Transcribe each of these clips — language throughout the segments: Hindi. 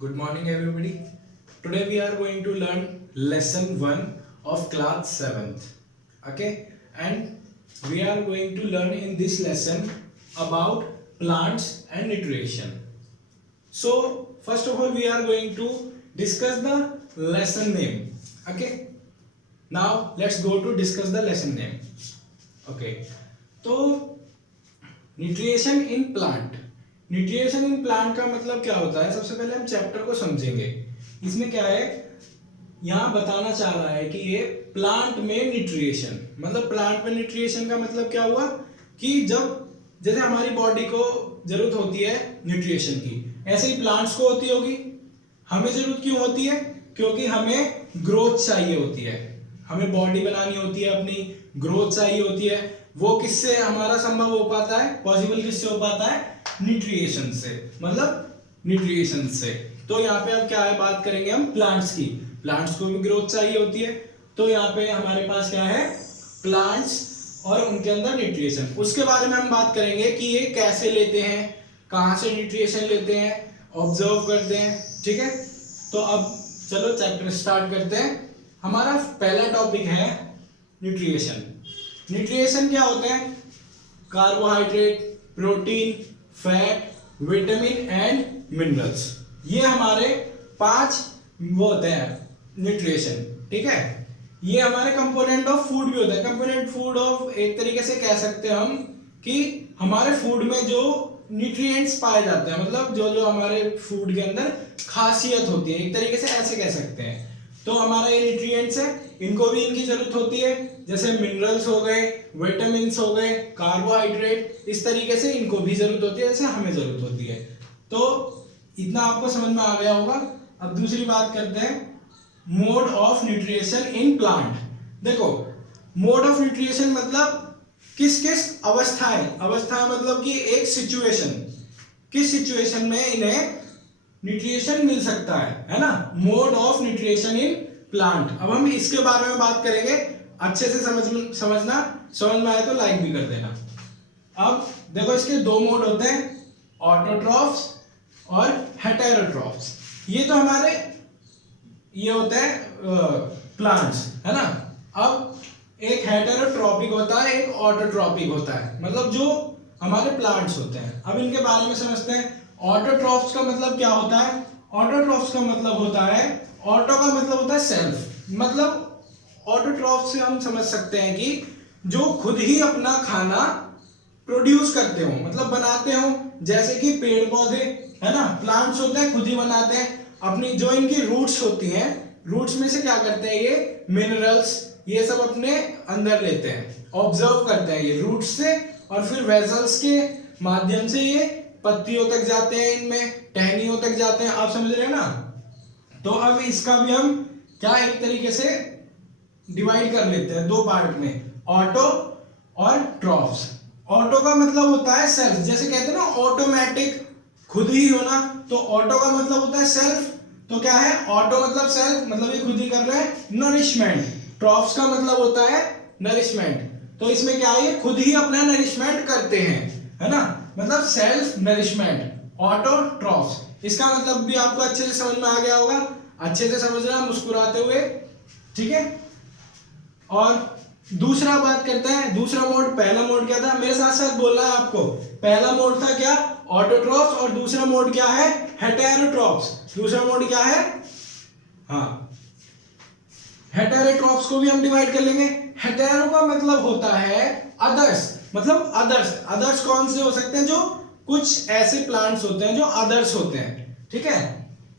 Good morning, everybody. Today we are going to learn lesson 1 of class 7th. Okay, and we are going to learn in this lesson about plants and nutrition. So, first of all, we are going to discuss the lesson name. Okay, now let's go to discuss the lesson name. Okay, तो nutrition in plant, nutrition in plant का मतलब क्या होता है? सबसे पहले हम चैप्टर को समझेंगे. इसमें क्या है, यहाँ बताना चाह रहा है कि ये प्लांट में न्यूट्रिशन, मतलब प्लांट में न्यूट्रिशन का मतलब क्या हुआ कि जब जैसे हमारी बॉडी को जरूरत होती है न्यूट्रिशन की, ऐसे ही प्लांट्स को होती होगी. हमें जरूरत क्यों होती है? क्योंकि हमें ग्रोथ चाहिए होती है, हमें बॉडी बनानी होती है, अपनी ग्रोथ चाहिए होती है. वो किससे हमारा संभव हो पाता है, पॉसिबल किससे हो पाता है? न्यूट्रिशन से, मतलब न्यूट्रिशन से. तो यहाँ पे अब क्या है, बात करेंगे हम प्लांट्स की. प्लांट्स को भी ग्रोथ चाहिए होती है, तो यहाँ पे हमारे पास क्या है, प्लांट्स और उनके अंदर न्यूट्रिशन. उसके बारे में हम बात करेंगे कि ये कैसे लेते हैं, कहाँ से न्यूट्रिशन लेते हैं, ऑब्जर्व करते हैं. ठीक है, तो अब चलो चैप्टर स्टार्ट करते हैं. हमारा पहला टॉपिक है न्यूट्रिशन. न्यूट्रिशन क्या होते हैं? Carbohydrate, protein, fat, vitamin and minerals. ये हमारे 5 वो होते हैं न्यूट्रिशन. ठीक है, ये हमारे कंपोनेंट ऑफ फूड भी होते हैं. कंपोनेंट फूड ऑफ, एक तरीके से कह सकते हैं हम कि हमारे फूड में जो न्यूट्रिएंट्स पाए जाते हैं, मतलब जो जो हमारे फूड के अंदर खासियत होती है, एक तरीके से ऐसे कह सकते हैं. तो हमारा ये न्यूट्रिएंट्स है, इनको भी इनकी जरूरत होती है. जैसे मिनरल्स हो गए, विटामिन्स हो गए, कार्बोहाइड्रेट, इस तरीके से इनको भी जरूरत होती है जैसे हमें जरूरत होती है. तो इतना आपको समझ में आ गया होगा. अब दूसरी बात करते हैं, mode of nutrition in plant. देखो, मोड ऑफ न्यूट्रिशन मतलब किस किस अवस्थाएं, अवस्था मतलब कि एक सिचुएशन, किस सिचुएशन में इन्हें न्यूट्रिशन मिल सकता है ना. Mode of nutrition in plant. अब हम इसके बारे में बात करेंगे. अच्छे से समझना, समझ में आए तो लाइक भी कर देना. अब देखो, इसके 2 मोड होते हैं, ऑटोट्रॉफ्स और हेटेरोट्रॉफ्स. ये तो हमारे ये होते हैं प्लांट्स, है ना. अब एक हेटेरोट्रॉपिक होता है, एक ऑटोट्रॉपिक होता है, मतलब जो हमारे प्लांट्स होते हैं. अब इनके बारे में समझते हैं. ऑटोट्रॉफ्स का मतलब क्या होता है? ऑटोट्रॉफ्स का मतलब होता है, ऑटो का मतलब होता है सेल्फ, मतलब ऑटोट्रॉफ से हम समझ सकते हैं कि जो खुद ही अपना खाना प्रोड्यूस करते हो, मतलब बनाते हो. जैसे कि पेड़ पौधे, है ना, प्लांट्स होते हैं, खुद ही बनाते हैं. अपनी जो इनकी रूट्स होती हैं, रूट्स में से क्या करते हैं, ये मिनरल्स, ये सब अपने अंदर लेते हैं, ऑब्जर्व करते हैं ये रूट्स से, और फिर वेसल्स के माध्यम से ये पत्तियों तक जाते हैं, इनमें टहनियों तक जाते हैं. आप समझ रहे हैं ना. तो अब इसका भी हम क्या एक तरीके से डिवाइड कर लेते हैं 2 पार्ट में, ऑटो और ट्रॉफ्स. ऑटो का मतलब होता है सेल्फ, जैसे कहते हैं ना ऑटोमेटिक, खुद ही होना. तो ऑटो का मतलब होता है सेल्फ. तो क्या है, ऑटो मतलब सेल्फ, मतलब ये खुद ही कर रहे हैं. नरिशमेंट. ट्रॉफ्स का मतलब होता है नरिशमेंट. तो इसमें क्या है, ये खुद ही अपना नरिशमेंट करते हैं, है ना, मतलब सेल्फ नरिशमेंट, ऑटोट्रॉफ्स. इसका मतलब भी आपको अच्छे से समझ में आ गया होगा. अच्छे से समझना, मुस्कुराते हुए. ठीक है, और दूसरा बात करते हैं, दूसरा मोड. पहला मोड क्या था, मेरे साथ साथ बोलना है आपको. पहला मोड था क्या, ऑटोट्रॉफ्स, और दूसरा मोड क्या है, हेटेरोट्रॉफ्स. दूसरा मोड क्या है, हाँ, हेटेरोट्रॉफ्स को भी हम डिवाइड कर लेंगे. हेटेरो का मतलब होता है अदर्स, मतलब अदर्स. अदर्स कौन से हो सकते हैं? जो कुछ ऐसे प्लांट्स होते हैं जो अदर्स होते हैं. ठीक है,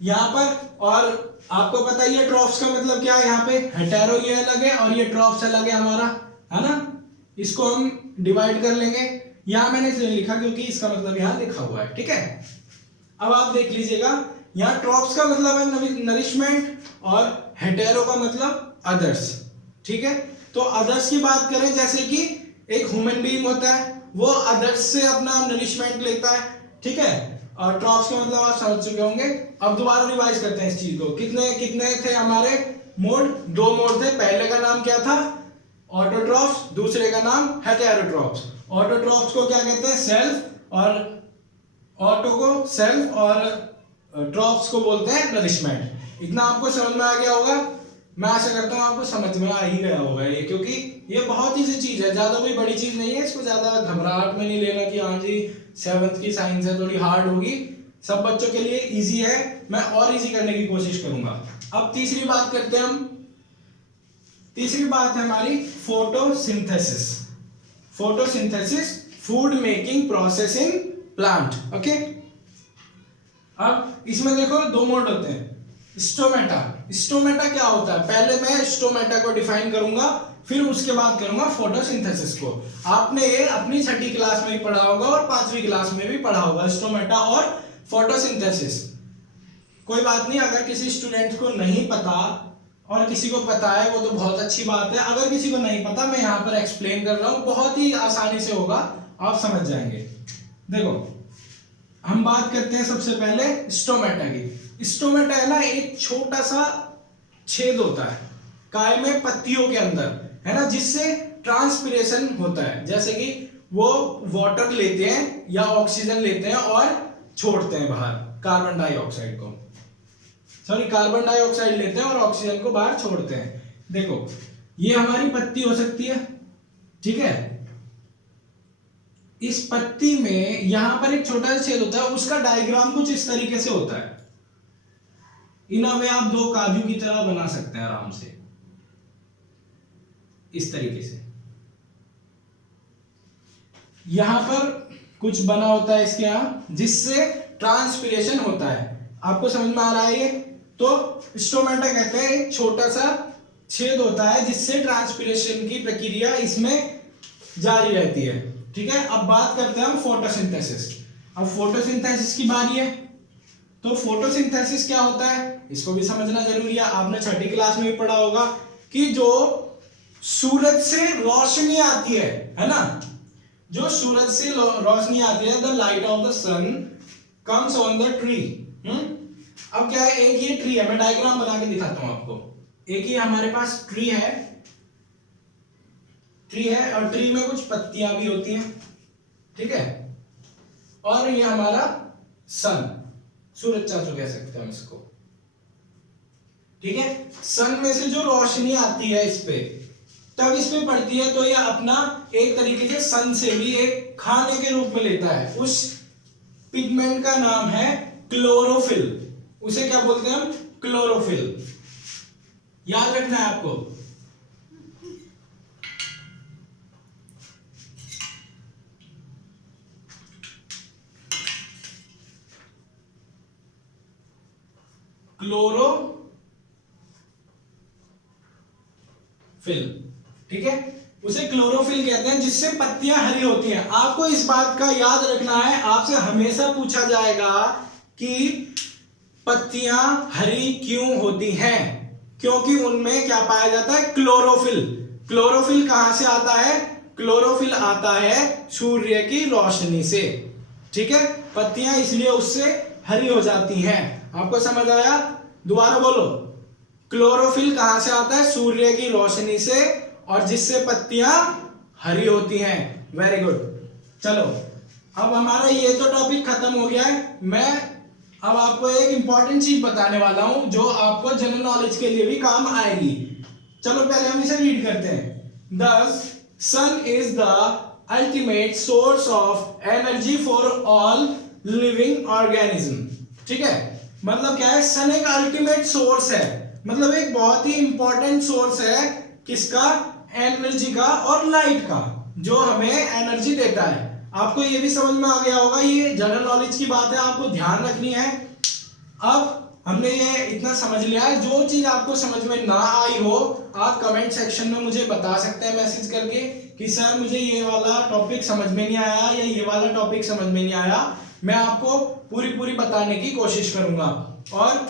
यहाँ पर. और आपको पता ही है ट्रॉफ्स का मतलब क्या है. यहाँ पे हेटेरो ये अलग है और ये ट्रॉफ्स अलग है हमारा, है ना. इसको हम डिवाइड कर लेंगे. यहाँ मैंने इसलिए लिखा क्योंकि इसका मतलब यहाँ लिखा हुआ है. ठीक है, अब आप देख लीजिएगा, यहाँ ट्रॉफ्स का मतलब है नरिशमेंट और हेटेरो का मतलब अदर्स. ठीक है, तो अदर्स की बात करें, जैसे कि एक ह्यूमन बीइंग होता है, वो अदर्स से अपना नरिशमेंट लेता है. ठीक है, और ट्रॉफ्स का मतलब आप समझ चुके होंगे. अब दोबारा रिवाइज करते हैं इस चीज को. कितने कितने थे हमारे मोड? 2 मोड थे. पहले का नाम क्या था, ऑटोट्रॉफ्स. दूसरे का नाम हेटेरोट्रॉफ्स. ऑटोट्रॉफ्स को क्या कहते हैं, सेल्फ, और ऑटो को सेल्फ, और ड्रॉप्स को बोलते हैं नरिशमेंट। इतना आपको समझ में आ गया होगा, मैं आशा करता हूँ आपको समझ में आ ही गया होगा ये, क्योंकि ये बहुत ईजी चीज है, ज्यादा कोई बड़ी चीज नहीं है, इसको ज्यादा घबराहट में नहीं लेना कि हाँ जी 7th की साइंस है थोड़ी हार्ड होगी। सब बच्चों के लिए इजी है, मैं और इजी करने की कोशिश करूंगा। अब तीसरी बात करते हैं हम। तीसरी बात है हमारी photosynthesis. Photosynthesis food making process in plant. Okay, अब इसमें देखो 2 मोड होते हैं। स्टोमेटा, स्टोमेटा क्या होता है, पहले मैं स्टोमेटा को डिफाइन करूंगा, फिर उसके बाद करूंगा फोटोसिंथेसिस को। आपने ये अपनी 6ठी क्लास में भी पढ़ा होगा और 5वीं क्लास में भी पढ़ा होगा, स्टोमेटा और फोटोसिंथेसिस। कोई बात नहीं, अगर किसी स्टूडेंट को नहीं पता और किसी को पता है वो तो बहुत अच्छी बात है। अगर किसी को नहीं पता, मैं यहाँ पर एक्सप्लेन कर रहा हूँ, बहुत ही आसानी से होगा, आप समझ जाएंगे। देखो, हम बात करते हैं सबसे पहले स्टोमेटा की। स्टोमेटा है ना, एक छोटा सा छेद होता है काय में, पत्तियों के अंदर, है ना, जिससे ट्रांसपिरेशन होता है। जैसे कि वो वाटर लेते हैं या ऑक्सीजन लेते हैं और छोड़ते हैं बाहर कार्बन डाइऑक्साइड को, सॉरी कार्बन डाइऑक्साइड लेते हैं और ऑक्सीजन को बाहर छोड़ते हैं। देखो, ये हमारी पत्ती हो सकती है, ठीक है। इस पत्ती में यहां पर एक छोटा सा छेद होता है, उसका डायग्राम कुछ इस तरीके से होता है। इन वे आप 2 काजू की तरह बना सकते हैं आराम से, इस तरीके से। यहां पर कुछ बना होता है इसके यहां, जिससे ट्रांसपिरेशन होता है। आपको समझ में आ रहा है ये? तो स्टोमेटा कहते हैं एक छोटा सा छेद होता है जिससे ट्रांसपिरेशन की प्रक्रिया इसमें जारी रहती है, ठीक है। अब बात करते हैं हम फोटोसिंथेसिस। अब फोटोसिंथेसिस की बारी है। तो फोटोसिंथेसिस क्या होता है, इसको भी समझना जरूरी है। आपने 6ठी क्लास में भी पढ़ा होगा कि जो सूरज से रोशनी आती है ना, जो सूरज से रोशनी आती है, the light of the sun comes on the tree. अब क्या है, एक ये ट्री है, मैं डायग्राम बना के दिखाता हूं आपको। एक ही हमारे पास ट्री है और ट्री में कुछ पत्तियां भी होती हैं, ठीक है। और ये हमारा सन, सूरज चाचू कह सकते हैं हम इसको, ठीक है। सन में से जो रोशनी आती है इस पे, तब इस पे पड़ती है, तो ये अपना एक तरीके से सन से भी एक खाने के रूप में लेता है। उस पिगमेंट का नाम है क्लोरोफिल। उसे क्या बोलते हैं हम? क्लोरोफिल। याद रखना है आपको। क्लोरोफिल, ठीक है, उसे क्लोरोफिल कहते हैं, जिससे पत्तियां हरी होती हैं। आपको इस बात का याद रखना है, आपसे हमेशा पूछा जाएगा कि पत्तियां हरी क्यों होती हैं, क्योंकि उनमें क्या पाया जाता है? क्लोरोफिल। क्लोरोफिल कहां से आता है? क्लोरोफिल आता है सूर्य की रोशनी से, ठीक है। पत्तियां इसलिए उससे हरी हो जाती हैं। आपको समझ आया? दोबारा बोलो, क्लोरोफिल कहां से आता है? सूर्य की रोशनी से, और जिससे पत्तियां हरी होती हैं। Very good. चलो, अब हमारा ये तो टॉपिक खत्म हो गया है। मैं अब आपको एक इंपॉर्टेंट चीज बताने वाला हूं जो आपको जनरल नॉलेज के लिए भी काम आएगी। चलो पहले हम इसे रीड करते हैं। The sun is the ultimate source of energy for all living organism, ठीक है। मतलब क्या है? सन एक अल्टीमेट सोर्स है, मतलब एक बहुत ही इंपॉर्टेंट सोर्स है। किसका? एनर्जी का और लाइट का, जो हमें एनर्जी देता है। आपको ये भी समझ में आ गया होगा, ये जनरल नॉलेज की बात है, आपको ध्यान रखनी है। अब हमने ये इतना समझ लिया है। जो चीज आपको समझ में ना आई हो, आप कमेंट सेक्शन में मुझे बता सकते हैं मैसेज करके कि सर मुझे ये वाला टॉपिक समझ में नहीं आया या ये वाला टॉपिक समझ में नहीं आया। मैं आपको पूरी बताने की कोशिश करूंगा, और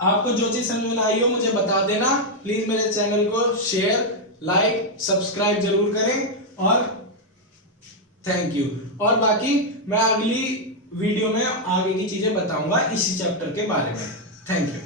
आपको जो चीज समझ में आई हो मुझे बता देना। प्लीज मेरे चैनल को शेयर, लाइक, सब्सक्राइब जरूर करें, और थैंक यू। और बाकी मैं अगली वीडियो में आगे की चीजें बताऊंगा इसी चैप्टर के बारे में। Thank you.